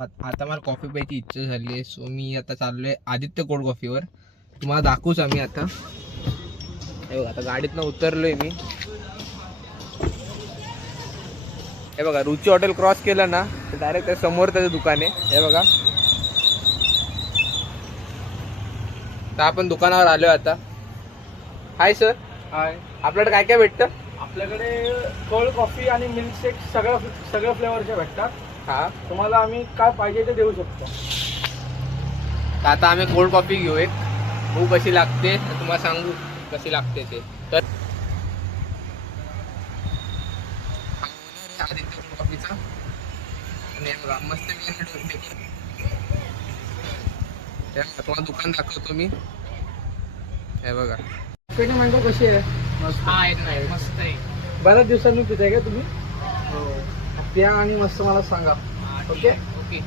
आता मला कॉफी प्यायची इच्छा झाली आहे, सो मी आता चाललोय आदित्य कोल्ड कॉफीवर. तुम्हाला दाखवूच आम्ही आता. हे बघा आता गाडीतनं उतरलोय मी. हे बघा रुची हॉटेल क्रॉस केलं ना तर डायरेक्ट त्या समोर त्याचं दुकान आहे. हे बघा तर आपण दुकानावर आलोय आता. Hi sir. हाय. आपल्याकडे काय काय भेटतं? आपल्याकडे कोल्ड कॉफी आणि मिल्कशेक सगळ्या फ्लेवरचे भेटतात. हा, तुम्हाला आम्ही काय पाहिजे ते देऊ शकतो. तर आता आम्ही कोल्ड कॉफी घेऊ एक. बघू कशी लागते, तुम्हाला सांगू कशी लागते ते. तर आदित्य कोल्ड कॉफीचा आणि बघा मस्त तुम्हाला दुकान दाखवतो मी. हे बघा पेटी मँगो कशी आहे? हा एक नाही मस्त आहे. बऱ्याच दिवसांनी पिताय का तुम्ही? हो. प्या आणि मस्त मला सांगा. ओके.